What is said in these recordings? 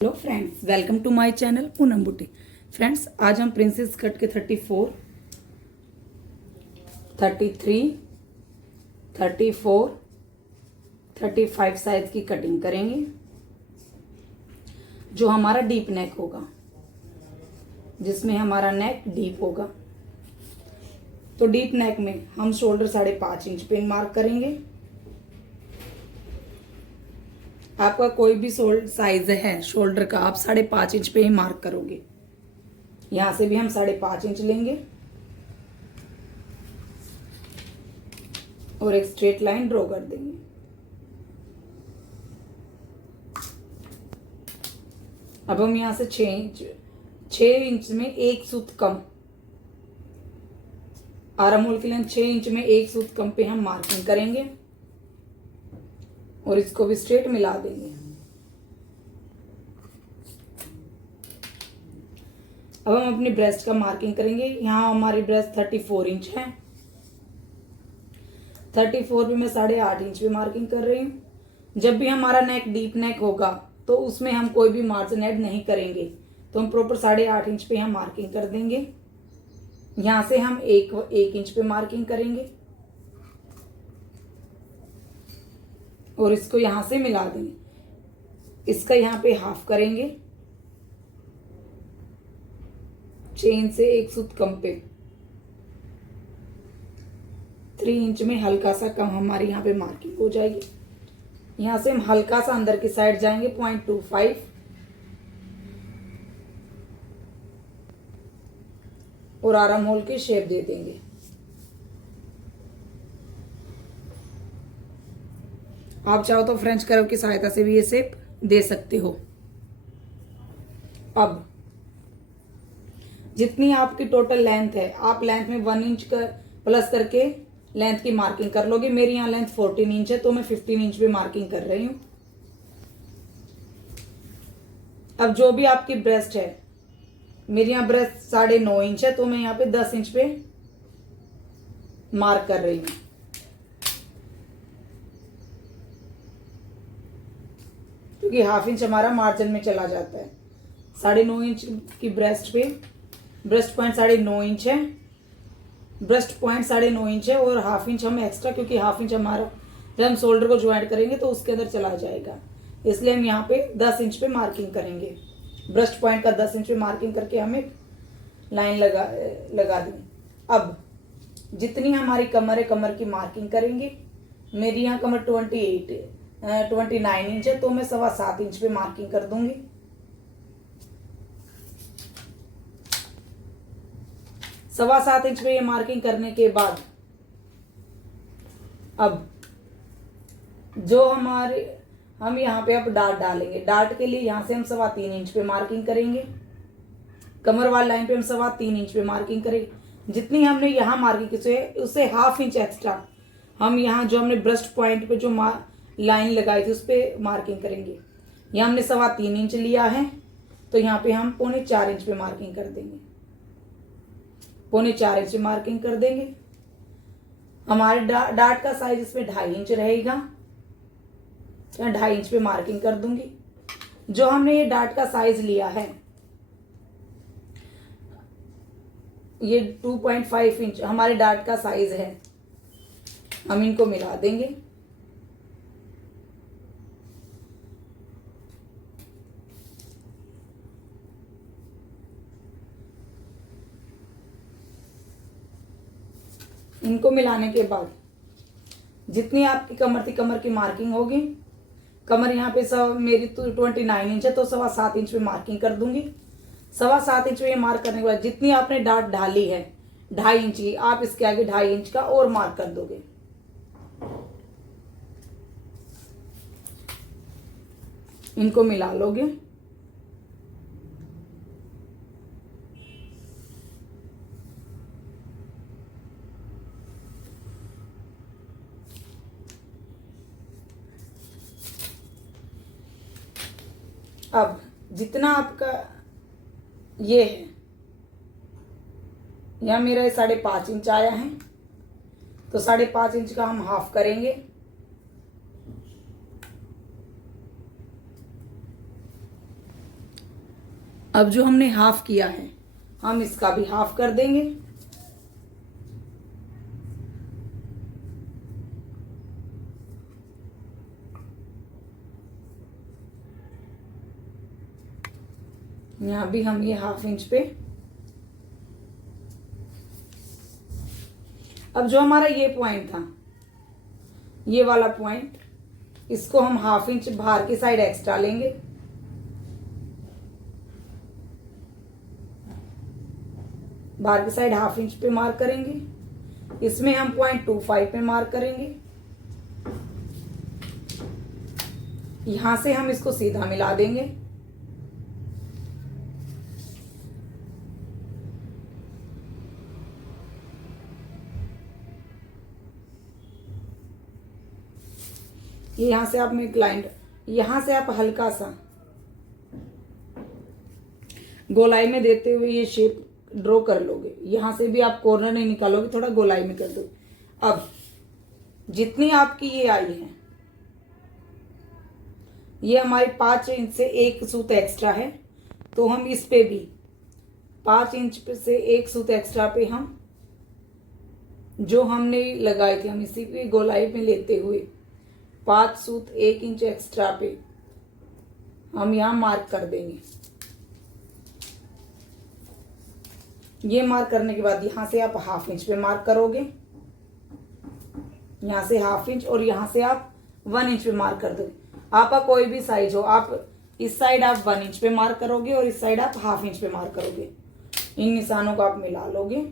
Hello friends, welcome to my channel Poonam boutique. Friends, आज हम princess cut के 34, 33, 34, 35 size की कटिंग करेंगे। जो हमारा डीप नेक होगा, जिसमें हमारा नेक डीप होगा। तो डीप नेक में हम शोल्डर 5.5 इंच पे मार्क करेंगे। आपका कोई भी साइज है शोल्डर का, आप 5.5 इंच पे ही मार्क करोगे। यहां से भी हम 5.5 इंच लेंगे और एक स्ट्रेट लाइन ड्रॉ कर देंगे। अब हम यहां से 6 इंच में एक सूत कम, आर्म होल की लेंथ 6 इंच में एक सूत कम पे हम मार्किंग करेंगे और इसको भी स्ट्रेट मिला देंगे। अब हम अपनी ब्रेस्ट का मार्किंग करेंगे। यहाँ हमारी ब्रेस्ट 34 इंच है। 34 भी मैं 8.5 इंच पे मार्किंग कर रही हूँ। जब भी हमारा नेक डीप नेक होगा तो उसमें हम कोई भी मार्जिन ऐड नहीं करेंगे, तो हम प्रॉपर 8.5 इंच पे हम मार्किंग कर देंगे। यहां से हम एक इंच पे मार्किंग करेंगे और इसको यहां से मिला देंगे। इसका यहां पे हाफ करेंगे, चेन से एक सूत कम पे 3 इंच में हल्का सा कम हमारी यहाँ पे मार्किंग हो जाएगी। यहां से हम हल्का सा अंदर की साइड जाएंगे 0.25 और आर्म होल की शेप दे देंगे। आप चाहो तो फ्रेंच कर्व की सहायता से भी ये शेप दे सकते हो। अब जितनी आपकी टोटल लेंथ है, आप लेंथ में 1 इंच प्लस करके लेंथ की मार्किंग कर लोगे। मेरी यहाँ लेंथ 14 इंच है, तो मैं 15 इंच पे मार्किंग कर रही हूं। अब जो भी आपकी ब्रेस्ट है, मेरी यहाँ ब्रेस्ट 9.5 इंच है, तो मैं यहाँ पे 10 इंच पे मार्क कर रही हूं। क्योंकि हाफ इंच हमारा मार्जिन में चला जाता है। 9.5 इंच की ब्रेस्ट पे ब्रेस्ट पॉइंट 9.5 इंच है, ब्रेस्ट पॉइंट 9.5 इंच है और हाफ इंच हम एक्स्ट्रा, क्योंकि हाफ इंच हमारा जब हम शोल्डर को ज्वाइंट करेंगे तो उसके अंदर चला जाएगा, इसलिए हम यहाँ पे 10 इंच पे मार्किंग करेंगे। ब्रेस्ट पॉइंट का 10 इंच पे मार्किंग करके हम एक लाइन लगा देंगे। अब जितनी हमारी कमर है, कमर की मार्किंग करेंगे। मेरी यहाँ कमर 29 इंच है, तो मैं 7.25 इंच पे मार्किंग कर दूंगी। सवा 7 इंच पे ये मार्किंग करने के बाद अब जो हम यहाँ पे अब डार्ट डालेंगे। डार्ट के लिए यहाँ से हम 3.25 इंच पे मार्किंग करेंगे। कमर वाली लाइन पे हम 3.25 इंच पे मार्किंग करेंगे। जितनी हमने यहाँ मार्किंग की उससे हाफ इंच एक्स्ट्रा हम यहाँ जो हमने ब्रेस्ट पॉइंट पे जो लाइन लगाई थी उस पर मार्किंग करेंगे। यहाँ हमने 3.25 इंच लिया है, तो यहाँ पे हम 3.25 इंच पे मार्किंग कर देंगे। 3.25 इंच मार्किंग कर देंगे। हमारे डार्ट का साइज इसमें 2.5 इंच रहेगा, तो 2.5 इंच पे मार्किंग कर दूंगी। जो हमने ये डार्ट का साइज लिया है, ये 2.5 इंच हमारे डार्ट का साइज है। हम इनको मिला देंगे। इनको मिलाने के बाद जितनी आपकी कमर थी, कमर की मार्किंग होगी। कमर यहाँ पे मेरी 29 इंच है, तो 7.25 इंच पे मार्किंग कर दूंगी। 7.25 इंच पे मार्क करने के बाद जितनी आपने डार्ट ढाली है 2.5 इंच की, आप इसके आगे 2.5 इंच का और मार्क कर दोगे। इनको मिला लोगे। अब जितना आपका ये है, यहां मेरा 5.5 इंच आया है, तो 5.5 इंच का हम हाफ करेंगे। अब जो हमने हाफ किया है हम इसका भी हाफ कर देंगे। यहां भी हम ये 1/2 इंच पे। अब जो हमारा ये पॉइंट था, ये वाला पॉइंट, इसको हम 1/2 इंच बाहर की साइड एक्स्ट्रा लेंगे। बाहर की साइड 1/2 इंच पे मार्क करेंगे। इसमें हम 0.25 पे मार्क करेंगे। यहां से हम इसको सीधा मिला देंगे। ये यहां से आप एक लाइन, यहां से आप हल्का सा गोलाई में देते हुए ये शेप ड्रॉ कर लोगे। यहां से भी आप कॉर्नर नहीं निकालोगे, थोड़ा गोलाई में कर दो। अब जितनी आपकी ये आई है, ये हमारी 5 इंच से 1 सूत एक्स्ट्रा है, तो हम इस पे भी 5 इंच से 1 सूत एक्स्ट्रा पे हम जो हमने लगाई थी, हम इसी पे गोलाई में लेते हुए 5 सूत 1 इंच एक्स्ट्रा पे हम यहां मार्क कर देंगे। ये मार्क करने के बाद यहां से आप 1/2 इंच पे मार्क करोगे। यहां से 1/2 इंच और यहां से आप 1 इंच पे मार्क कर दोगे। आपका कोई भी साइज हो, आप इस साइड आप 1 इंच पे मार्क करोगे और इस साइड आप 1/2 इंच पे मार्क करोगे। इन निशानों को आप मिला लोगे।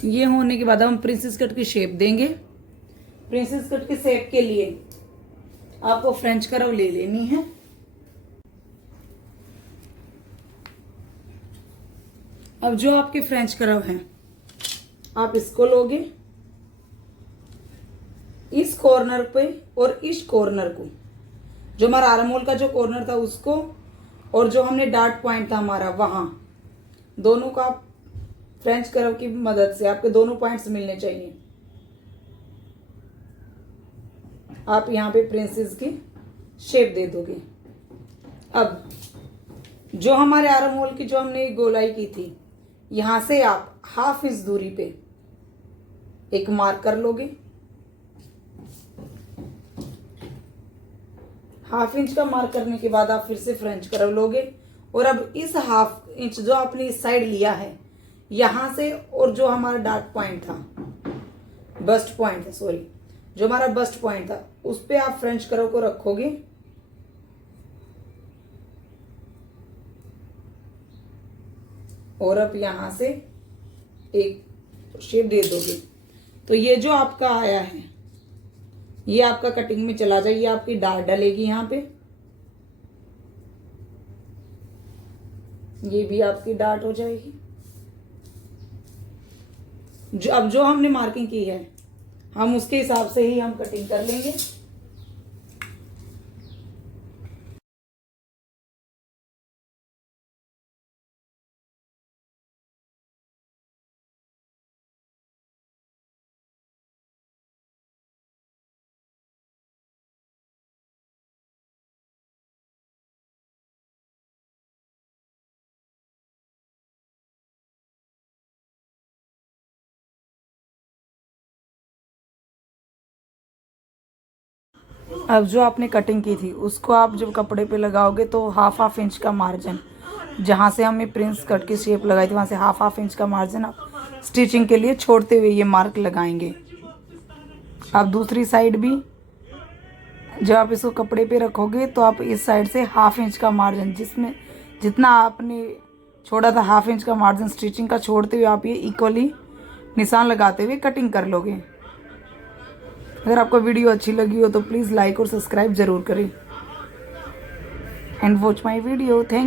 ये होने के बाद हम प्रिंसेस कट की शेप देंगे। प्रिंसेस कट के शेप के लिए आपको फ्रेंच कर्व ले लेनी है। अब जो आपके फ्रेंच कर्व है, आप इसको लोगे, इस कॉर्नर पे और इस कॉर्नर को, जो हमारा आर्म होल का जो कॉर्नर था उसको, और जो हमने डार्ट पॉइंट था हमारा वहां, दोनों का आप फ्रेंच कर्व की मदद से आपके दोनों पॉइंट्स मिलने चाहिए। आप यहां पे प्रिंसेस की शेप दे दोगे। अब जो हमारे आर्म होल की जो हमने गोलाई की थी, यहां से आप 1/2 इंच दूरी पे एक मार्क कर लोगे। 1/2 इंच का मार्क करने के बाद आप फिर से फ्रेंच कर्व लोगे और अब इस 1/2 इंच जो आपने इस साइड लिया है, यहां से, और जो हमारा डार्ट पॉइंट था, बस्ट पॉइंट था, सॉरी, जो हमारा बस्ट पॉइंट था, उस पे आप फ्रेंच कर्व को रखोगे। और अब यहां से एक शेप दे दोगे। तो ये जो आपका आया है, ये आपका कटिंग में चला जाए, ये आपकी डार्ट डलेगी यहां पे। ये भी आपकी डार्ट हो जाएगी। अब जो हमने मार्किंग की है, हम उसके हिसाब से ही हम कटिंग कर लेंगे। अब जो आपने कटिंग की थी उसको आप जब कपड़े पे लगाओगे तो 1/2 इंच का मार्जिन, जहाँ से हमने प्रिंस कट की शेप लगाई थी वहाँ से 1/2 इंच का मार्जिन आप स्टिचिंग के लिए छोड़ते हुए ये मार्क लगाएंगे। आप दूसरी साइड भी जब आप इसको कपड़े पे रखोगे तो आप इस साइड से 1/2 इंच का मार्जिन, जिसमें जितना आपने छोड़ा था 1/2 इंच का मार्जिन स्टिचिंग का छोड़ते हुए आप ये इक्वली निशान लगाते हुए कटिंग कर लोगे। अगर आपको वीडियो अच्छी लगी हो तो प्लीज़ लाइक और सब्सक्राइब जरूर करें and watch my video. Thank